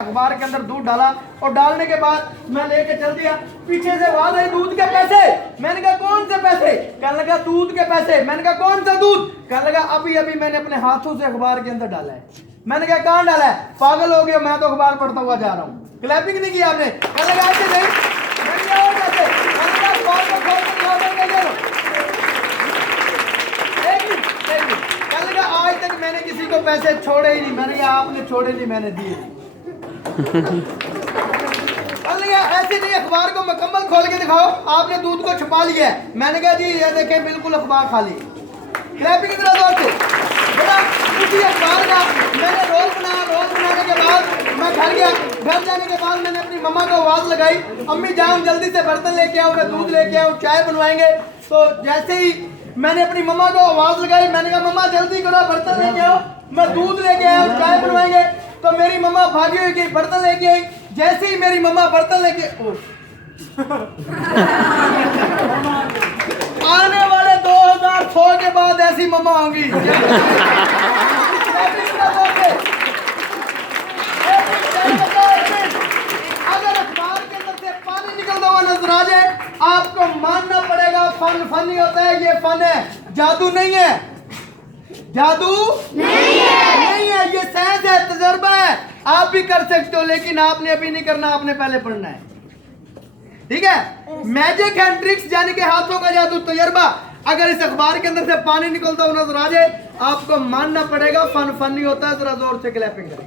अखबार के अंदर दूध डाला और डालने के बाद मैं लेके चल दिया। पीछे से आवाज आई दूध के पैसे। मैंने कहा कौन से पैसे? कहने लगा दूध के पैसे। मैंने कहा कौन सा दूध? कहने लगा अभी अभी मैंने अपने हाथों से अखबार के अंदर डाला है। मैंने कहा कहाँ डाला है? पागल हो गया, मैं तो अखबार पढ़ता हुआ जा रहा हूँ। क्लैपिंग नहीं की आपने? कहने लगा ऐसे नहीं। मैंने कहा और कैसे? मैंने कहा अखबार को खोल कर दिखाओ, मैं ले लो। एक मिनट। कहने लगा आज तक मैंने किसी को पैसे छोड़े ही नहीं। मैंने कहा आपने छोड़े नहीं, मैंने दिए। ऐसे नहीं, अखबार को मुकम्मल खोल के दिखाओ, आपने दूध को छुपा लिया है। मैंने कहा जी ये देखें बिल्कुल अखबार खाली। क्लैपिंग की तरह जोर से बेटा उसी अखबार का मैंने रोल बनाया। रोल बनाने के बाद मैं घर गया। घर जाने के बाद मैंने अपनी मम्मा को आवाज लगाई, अम्मी जाओ जल्दी से बर्तन लेके आओ, मैं दूध लेके आओ, चाय बनवाएंगे। तो जैसे ही मैंने अपनी मम्मा को आवाज लगाई, मैंने कहा मम्मा जल्दी करो, बर्तन लेके आओ, मैं दूध लेके आया, चाय बनवाएंगे। तो मेरी मम्मा भागी हुई गई, बर्तन लेके आई। जैसे ही मेरी मम्मा बर्तन लेके आने वाले 2000 के बाद ऐसी मम्मा होंगी। अगर अखबार के अंदर से पानी निकलता हुआ नजर आ जाए, आपको मानना पड़ेगा फन फन ही होता है। ये फन है, जादू नहीं है। जादू नहीं है, ये साइंस है, तजर्बा है। आप भी कर सकते हो, लेकिन आपने अभी नहीं करना, आपने पहले पढ़ना है। ठीक है? मैजिक एंड ट्रिक्स यानी कि हाथों का जादू, तजर्बा। अगर इस अखबार के अंदर से पानी निकलता हुआ नजर आ जाए, आपको मानना पड़ेगा फन फन नहीं होता है। जरा जोर से क्लैपिंग करें।